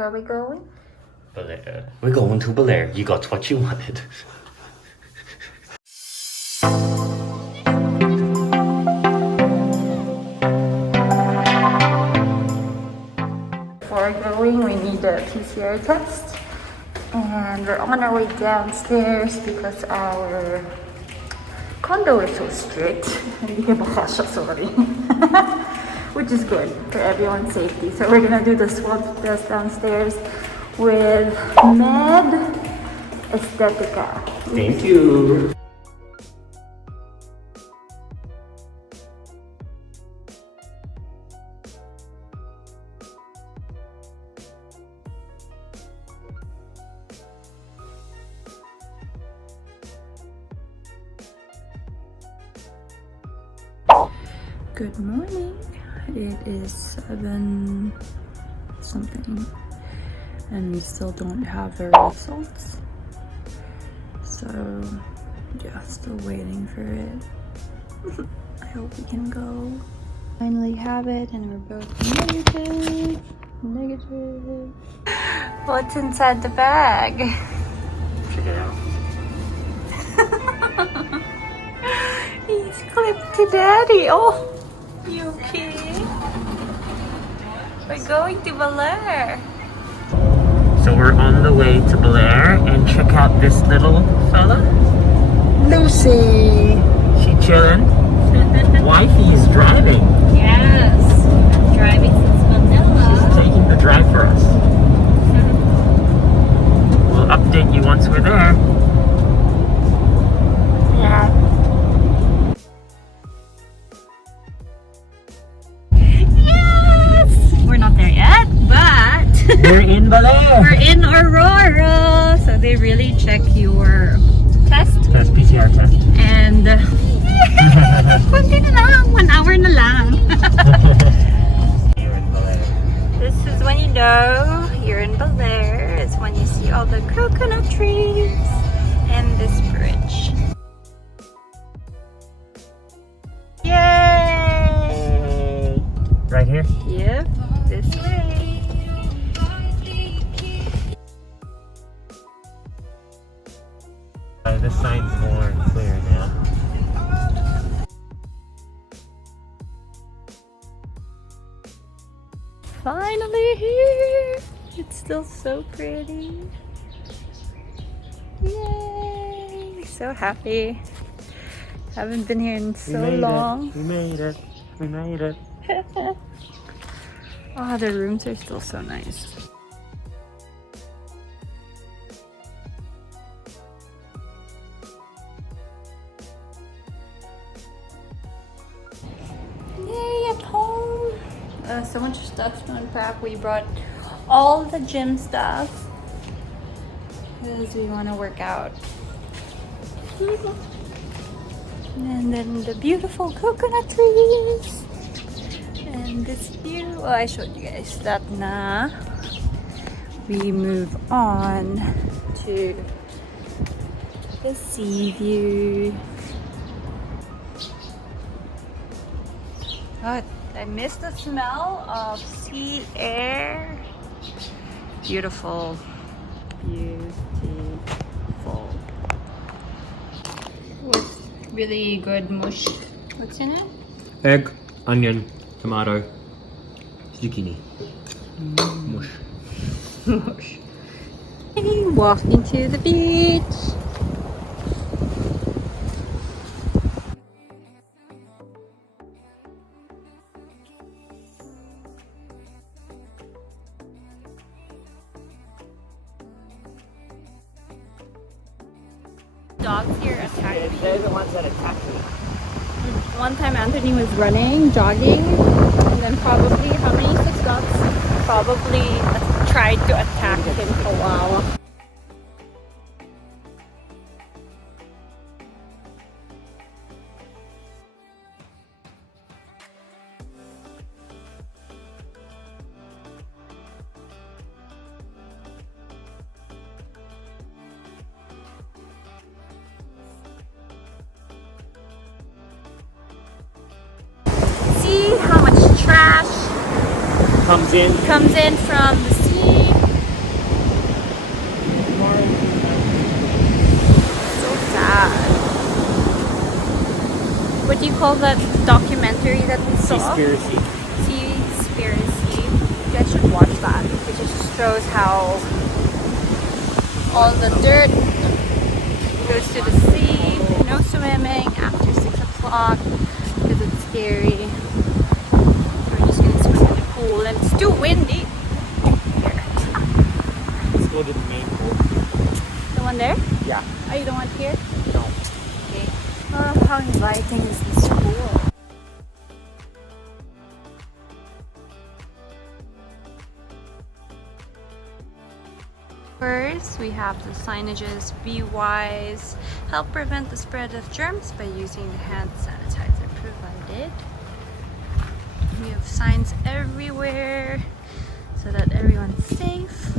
Where are we going? BALER. We're going to BALER. You got what you wanted. Before going, we need a PCR test. And we're on our way downstairs because our condo is so strict. Sorry. Which is good for everyone's safety. So we're gonna do the swab test downstairs with Med Estetica. Thank you. Good morning. It is 7 something and we still don't have the results. So yeah, still waiting for it. I hope we can go. Finally have it and we're both negative. Negative. What's inside the bag? Check it out. He's clipped to daddy. Oh, you okay? We're going to BALER. So we're on the way to BALER and check out this little fella. Lucy. She chilling. Wifey is driving. Yes, I'm driving since Manila. She's taking the drive for us. We'll update you once we're there. Yeah. We're not there yet, but We're in BALER. we're in Aurora. So they really check your test Test, PCR test. and kunti na lang, 1 hour na lang. You're in BALER. This is when you know you're in BALER. It's when you see all the coconut trees and this bridge. Yay! Right here? Yep, this way. This sign's more clear now. Finally here! It's still so pretty. Yay! So happy. Haven't been here in so long. We made it. We made it. Oh, the rooms are still so nice. Yay, at home! So much stuff to unpack. We brought all the gym stuff because we want to work out. And then the beautiful coconut trees. And this view, oh, I showed you guys that na. We move on to the sea view. Oh, I miss the smell of sea air. Beautiful, beautiful. With really good mush. What's in it? Egg, onion, tomato, zucchini. Mush. Mush. Walking to the beach. Dogs here attack me. They're the ones that attack me. One time Anthony was running, jogging, and then probably, how many? 6 dogs probably tried to attack him. Oh wow. See how much trash Comes in. comes in from the sea. do you call that documentary that we saw? Seaspiracy. Seaspiracy. You guys should watch that. It just shows how all the dirt goes to the sea. No swimming after 6 o'clock because it's scary. We're just gonna swim in the pool and it's too windy. Here. Let's go to the main pool. The one there? Yeah. Oh, you don't want here? No. Okay. Oh, how inviting is this pool? First, we have the signages: be wise, help prevent the spread of germs by using the hand sanitizer provided. We have signs everywhere so that everyone's safe.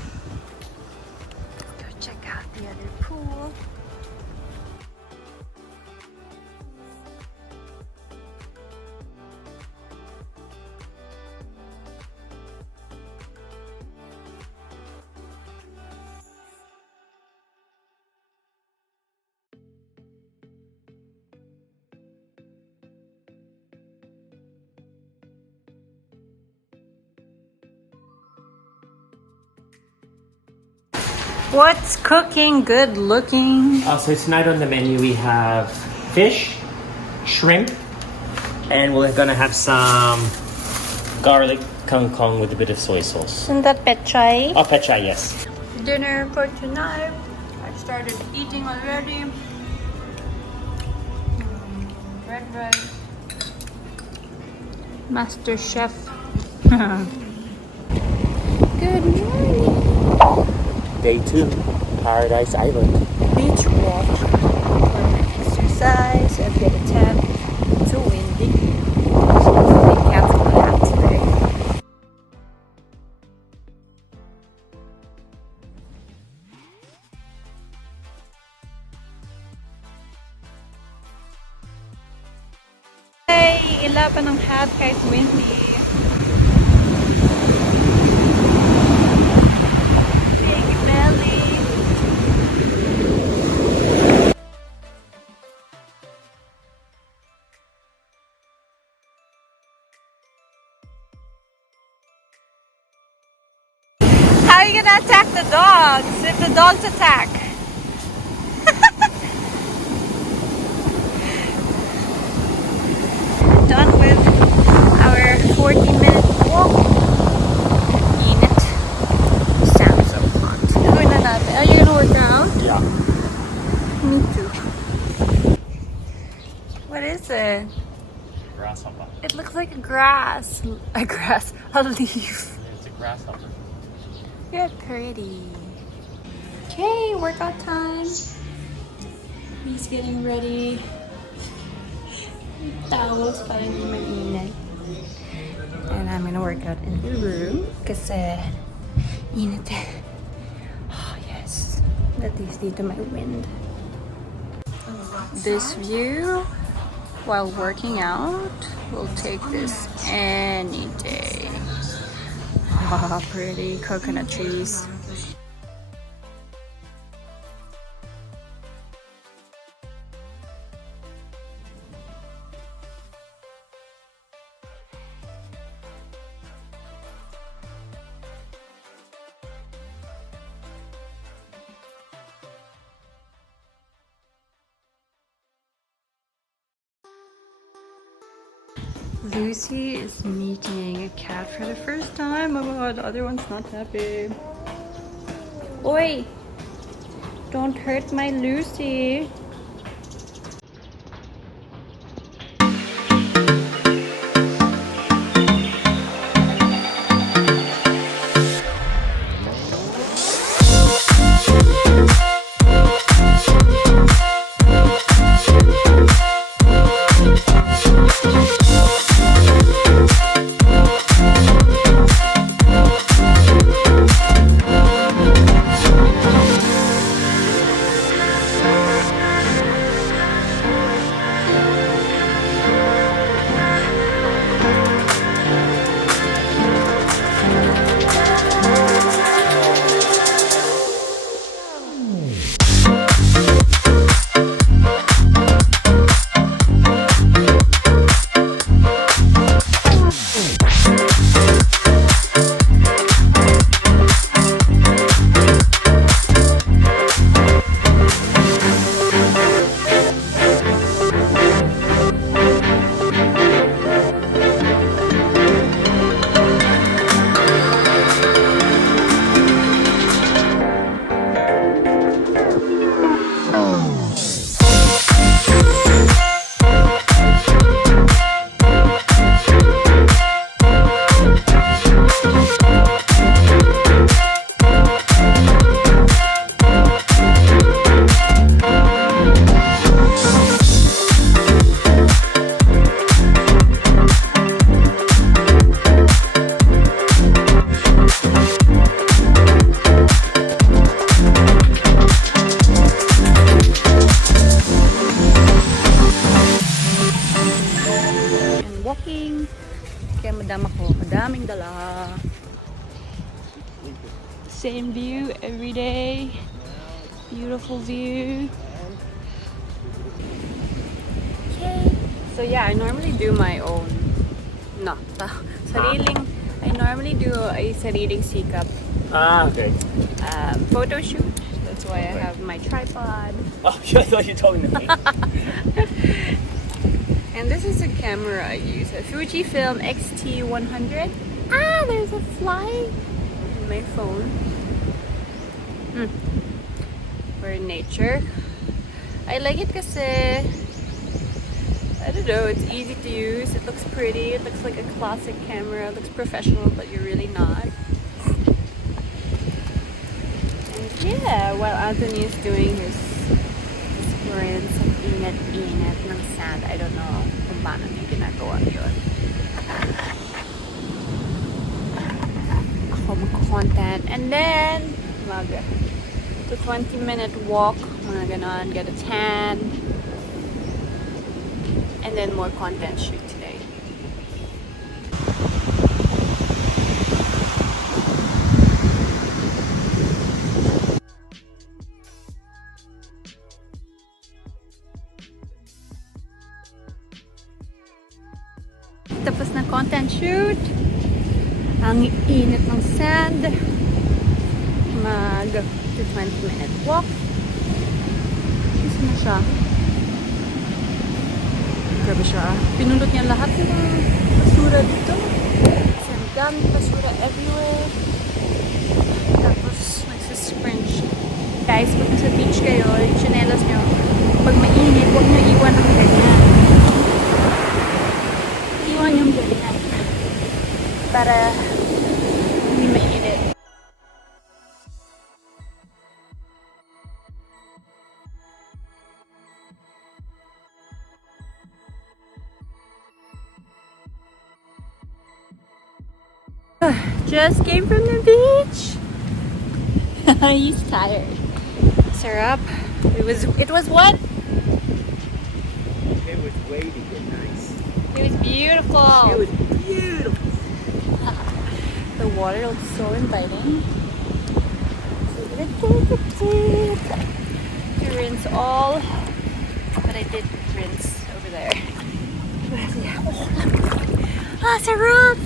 Go check out the other pool. What's cooking good looking? So tonight on the menu we have fish, shrimp, and we're gonna have some garlic kangkong with a bit of soy sauce. Isn't that pechay? Oh, pechay, yes. Dinner for tonight. I started eating already. Red rice. Master Chef. Good morning. Day 2, Paradise Island. Beach walk for my exercise. I've got a tab. It's so windy. So we cancel that today. Hey, 11 ang hat kahit windy. Big belly. How are you gonna attack the dogs if the dogs attack? Done with our 40-minute walk. Init. Sounds so hot. Gawin na natin. Are you gonna work out? Yeah. Me too. What is it? Grasshopper. It looks like a grass. A grass. A leaf. It's a grasshopper. You're pretty. Okay, workout time. He's getting ready. Towels para hindi mag-inay. And I'm gonna work out in the room kasi init eh. Oh yes. At least dito may wind. This view while working out will take this any day. Ah, pretty coconut trees. Lucy is meeting a cat for the first time. Oh my god, the other one's not happy. Oi! Don't hurt my Lucy. walking. Kaya madaming dala. Same view every day. Beautiful view. Okay. So yeah, I normally do my own. I normally do a sariling sikap Okay. photo shoot. That's why I have my tripod. Oh, I thought you were talking to me. And this is a camera I use, a Fujifilm X-T100. Ah, there's a fly in my phone. We're in nature. I like it kasi, I don't know, it's easy to use. It looks pretty. It looks like a classic camera. It looks professional, but you're really not. And yeah, while Anthony is doing his experience of ingat ng sand, I don't know kung paano niya ginagawa yun. Ako magko-content. And then, the 20-minute walk, mga ganon, get a tan. And then more content shoot today. Tapos na content shoot. Ang init ng sand. Mag 20-minute walk. Gusto na siya. Grabe siya. Pinulot niya lahat ng basura dito. Kasi ang daming basura everywhere. Tapos nagsisprint siya. Guys, pag nasa beach kayo, yung chinelas nyo, pag mainit, huwag nyo iwan ang ganyan. Iwan yung ganyan. Para hindi mainit. Just came from the beach. He's tired. Sarap. It was what? It was way to get nice. It was beautiful. It was beautiful. The water looks so inviting. To rinse all, but I did rinse over there. Ah, sarap!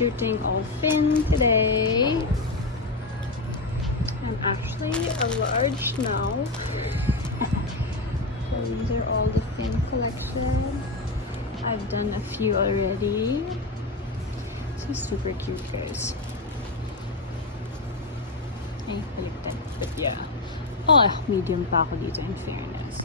Shooting all fin today. I'm actually a large now. So these are all the fin collection. I've done a few already. So super cute, guys. Ay, baliktad. But yeah. Oh, medium pa ako dito in fairness.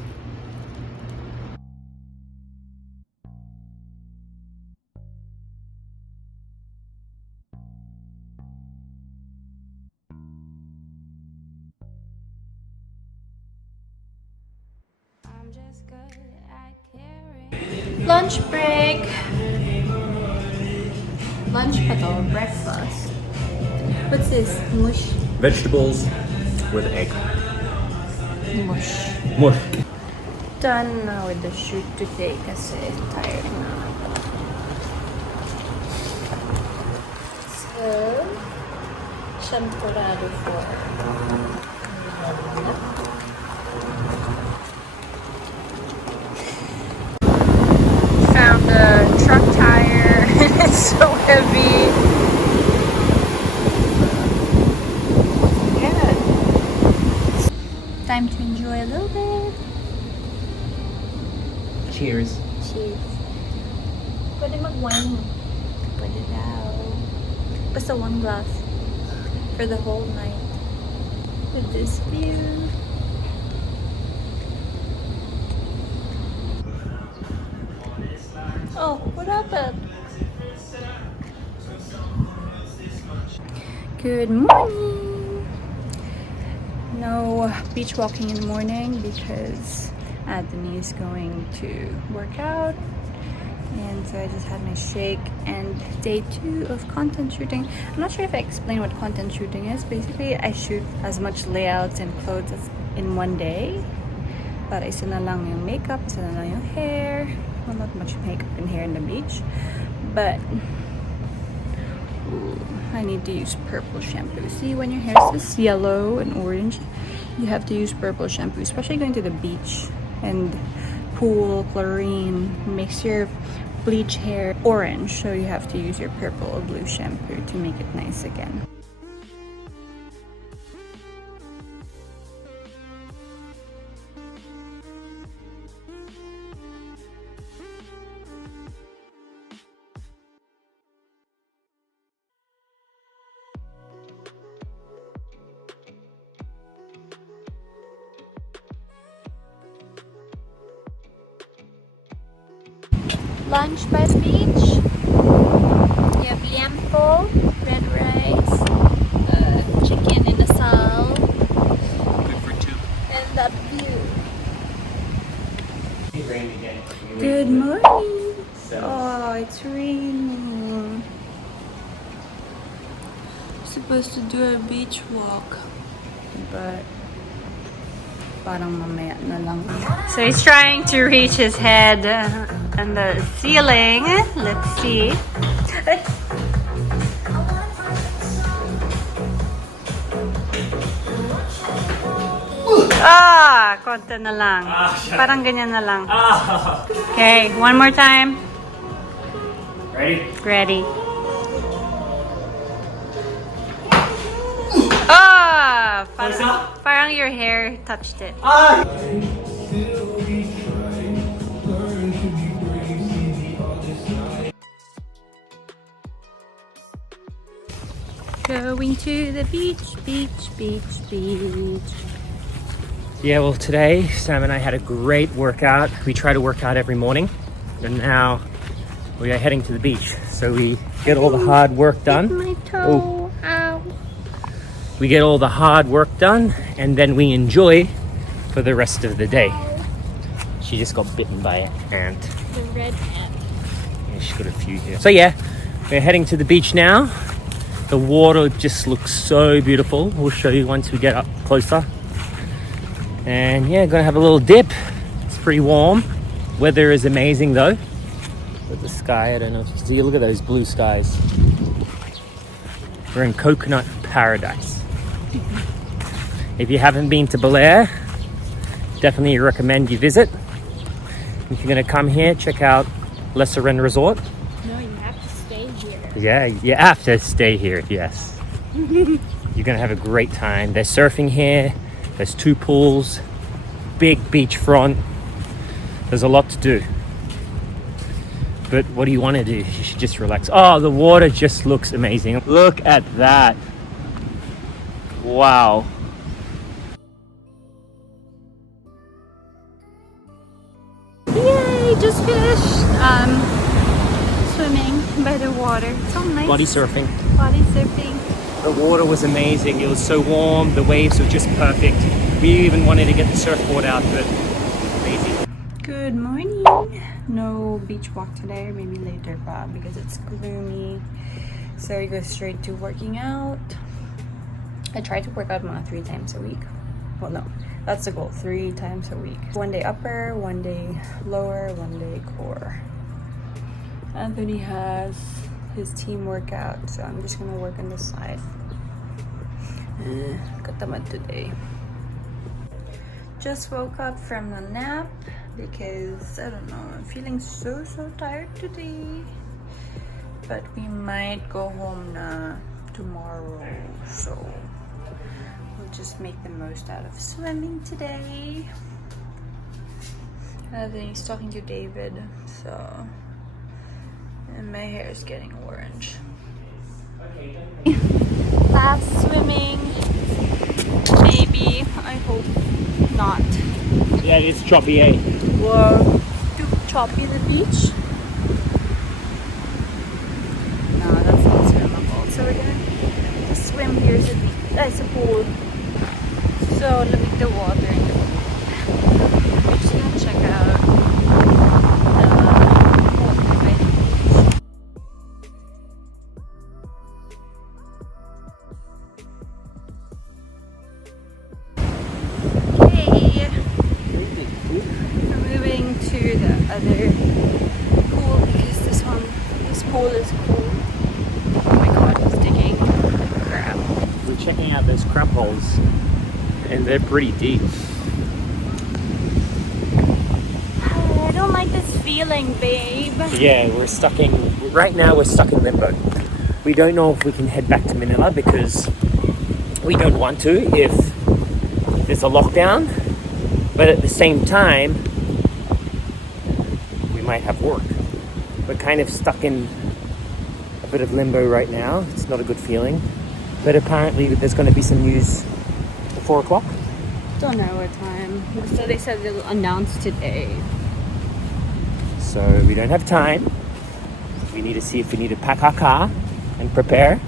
Lunch break. Lunch pa to, breakfast. What's this? Mush. Vegetables with egg. Mush. Mush. Done na with the shoot today kasi tired na. So, champurrado for found a truck tire and it's so heavy. Good. Time to enjoy a little bit. Cheers. Cheers. Pwede mag-wine. Pwede daw. Basta one glass for the whole night. With this view. Oh, what happened? Good morning! No beach walking in the morning because Anthony is going to work out. And so I just had my shake and day 2 of content shooting. I'm not sure if I explained what content shooting is. Basically, I shoot as much layouts and clothes as in one day. Para isa na lang yung makeup, isa na lang yung hair. Well, not much makeup and hair in the beach. But I need to use purple shampoo. See, when your hair is yellow and orange, you have to use purple shampoo, especially going to the beach and pool. Chlorine makes your bleach hair orange, so you have to use your purple or blue shampoo to make it nice again. Lunch by the beach. You have liempo, red rice, chicken in a sal. Good for 2. And that view. It rained again. Good morning. So. Oh, it's raining. We're supposed to do a beach walk, but parang mamaya na lang. So he's trying to reach his head on the ceiling. Let's see. Konti na lang. Parang ganyan na lang. Okay, one more time. Ready? Ready. Parang your hair touched it. Going to the beach, beach, beach, beach. Yeah, well today Sam and I had a great workout. We try to work out every morning, and now we are heading to the beach. So we get all the hard work done. My toe, ow. We get all the hard work done, and then we enjoy for the rest of the day. She just got bitten by an ant. The red ant. Yeah, she's got a few here. So yeah, we're heading to the beach now. The water just looks so beautiful. We'll show you once we get up closer. And yeah, gonna have a little dip. It's pretty warm. Weather is amazing though. But the sky, I don't know if you can see, look at those blue skies. We're in coconut paradise. If you haven't been to BALER, definitely recommend you visit. If you're gonna come here, check out Lesser Resort. No, you have to stay here. Yeah, you have to stay here, yes. You're gonna have a great time. There's surfing here. There's 2 pools, big beachfront. There's a lot to do. But what do you want to do? You should just relax. Oh, the water just looks amazing. Look at that. Wow. Yay, just finished swimming by the water. It's so nice. Body surfing. Body surfing. The water was amazing. It was so warm. The waves were just perfect. We even wanted to get the surfboard out, but lazy. Good morning. No beach walk today, or maybe later, because it's gloomy. So we go straight to working out. I try to work out 3 times a week. Well, no, that's the goal. 3 times a week. 1 day upper, 1 day lower, 1 day core. Anthony has his team workout, so I'm just gonna work on the side. Katamad today. Just woke up from a nap because I don't know, I'm feeling so tired today. But we might go home tomorrow, so we'll just make the most out of swimming today. And then he's talking to David, so. And my hair is getting orange. Last swimming. Maybe. I hope not. Yeah, it's choppy, eh? Whoa. Too choppy the beach? No, that's not swimmable. So we're gonna just swim here is a pool. So lamig the water in the pool. We're just gonna check out the water by the beach. Okay, we're moving to the other pool because this pool is cool. Oh my god, it's digging crap. We're checking out those crab holes, and they're pretty deep. I don't like this feeling, babe. Yeah, right now we're stuck in limbo. We don't know if we can head back to Manila because we don't want to if there's a lockdown, but at the same time, we might have work. We're kind of stuck in a bit of limbo right now. It's not a good feeling, but apparently there's going to be some news at 4 o'clock. Don't know what time. So they said they'll announce today. So we don't have time. We need to see if we need to pack our car and prepare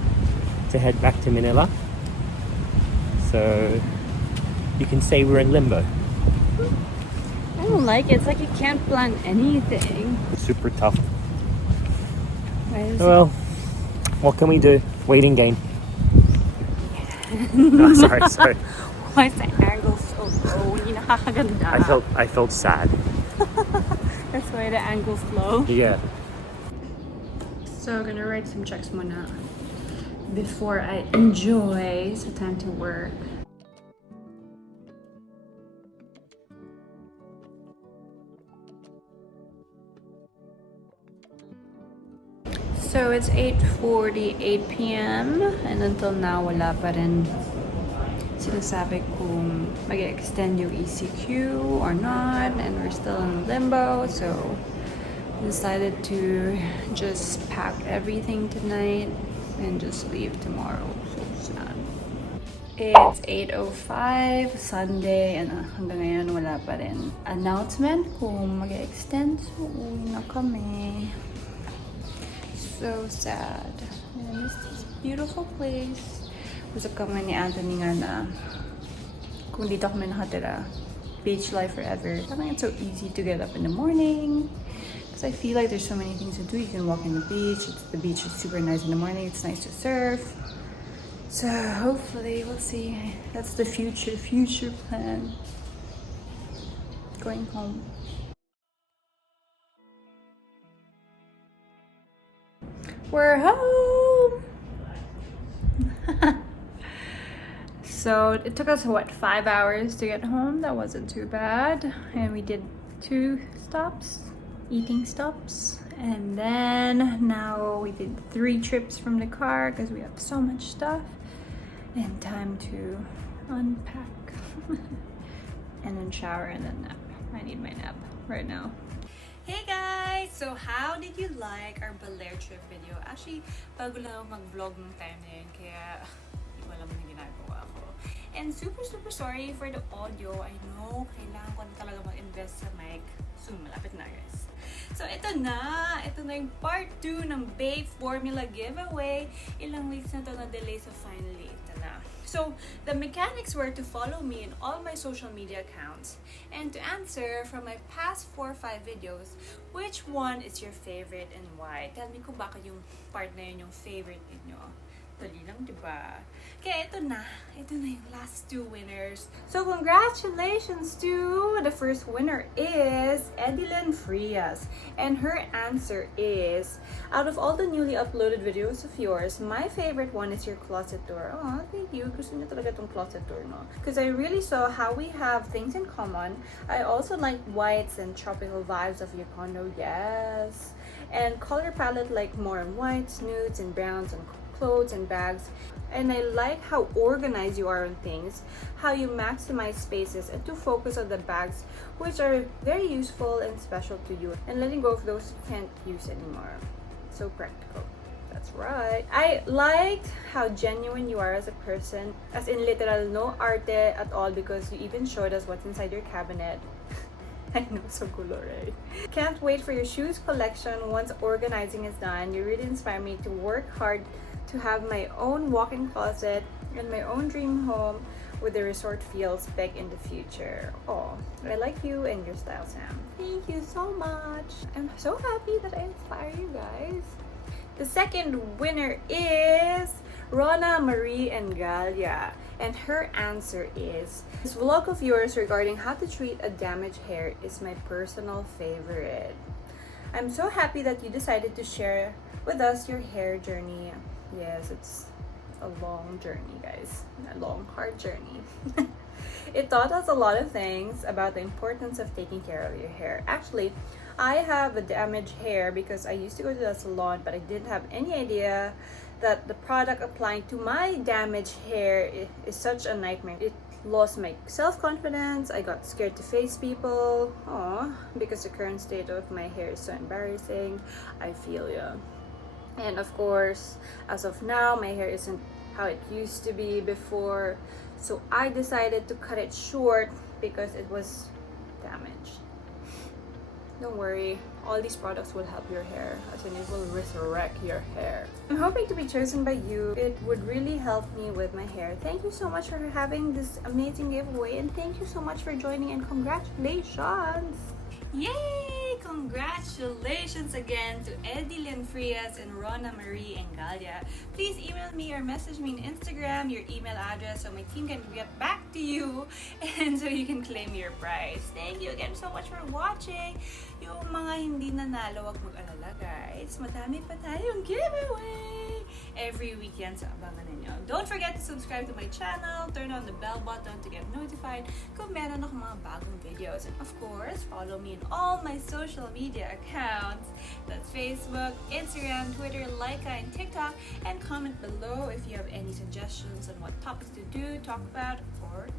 to head back to Manila. So you can say we're in limbo. I don't like it. It's like you can't plan anything. Super tough. Why is Well, what can we do? Waiting game. No, sorry. Why is the angle so low? Hindi nakakaganda. I felt sad. That's why the angle's low. Yeah. So I'm gonna write some checks muna before I enjoy sa time to work. So it's 8:48 p.m. and until now wala pa rin sinasabi kung mag-extend yung ECQ or not, and we're still in limbo. So decided to just pack everything tonight and just leave tomorrow. So sad. It's 8:05 Sunday and hanggang ngayon wala pa rin announcement kung mag-extend. So uwi na kami. So sad. I miss this beautiful place. Usap kami ni Anthony nga na kung dito kami nakatira, beach life forever. I think it's so easy to get up in the morning. Because I feel like there's so many things to do. You can walk in the beach. The beach is super nice in the morning. It's nice to surf. So hopefully we'll see. That's the future plan. Going home. We're home! So it took us, what, 5 hours to get home? That wasn't too bad. And we did 2 stops, eating stops. And then now we did 3 trips from the car because we have so much stuff. And time to unpack. And then shower and then nap. I need my nap right now. Hey guys! So how did you like our BALER trip video? Actually, bago lang ako mag-vlog ng time na yun, kaya hindi ko alam na ginagawa ko. And super sorry for the audio. I know, kailangan ko na talaga mag-invest sa mic. Soon, malapit na guys. So ito na yung part 2 ng Babe Formula giveaway. Ilang weeks na to na-delay, so finally ito na. So the mechanics were to follow me in all my social media accounts and to answer from my past 4 or 5 videos which one is your favorite and why. Tell me kung baka yung part na yun yung favorite niyo. Dali lang, diba? Kaya ito na yung last 2 winners. So congratulations to the first winner is Edilyn Frias. And her answer is, out of all the newly uploaded videos of yours, my favorite one is your closet tour. Oh, thank you. Gusto niya talaga tong closet tour, no? Because I really saw how we have things in common. I also like whites and tropical vibes of your condo, yes. And color palette like more on whites, nudes, and browns, and clothes and bags. And I like how organized you are on things, how you maximize spaces, and to focus on the bags which are very useful and special to you, and letting go of those you can't use anymore. So practical. That's right. I liked how genuine you are as a person, as in literal no arte at all, because you even showed us what's inside your cabinet. I know, so gulo, right? Can't wait for your shoes collection once organizing is done. You really inspire me to work hard to have my own walk-in closet and my own dream home with the resort feels big in the future. Oh, I like you and your style, Sam. Thank you so much. I'm so happy that I inspire you guys. The second winner is Rona Marie and Galia, and her answer is, this vlog of yours regarding how to treat a damaged hair is my personal favorite. I'm so happy that you decided to share with us your hair journey. Yes, it's a long journey, guys. A long, hard journey. It taught us a lot of things about the importance of taking care of your hair. Actually, I have a damaged hair because I used to go to the salon, but I didn't have any idea that the product applying to my damaged hair is such a nightmare. It lost my self-confidence. I got scared to face people. Because the current state of my hair is so embarrassing. I feel you. And of course, as of now, my hair isn't how it used to be before. So I decided to cut it short because it was damaged. Don't worry, all these products will help your hair, as in it will resurrect your hair. I'm hoping to be chosen by you. It would really help me with my hair. Thank you so much for having this amazing giveaway, and thank you so much for joining, and congratulations! Yay! Congratulations again to Edilyn Frias and Rona Marie and Galia. Please email me or message me on Instagram your email address so my team can get back to you and so you can claim your prize. Thank you again so much for watching. Yung mga hindi nanalo, wag mag-alala guys. Madami pa tayong giveaway every weekend, so abangan ninyo. Don't forget to subscribe to my channel, turn on the bell button to get notified kung meron akong mga bagong videos. And of course, follow me in all my social media accounts. That's Facebook, Instagram, Twitter, Laika, and TikTok. And comment below if you have any suggestions on what topics to do, talk about, or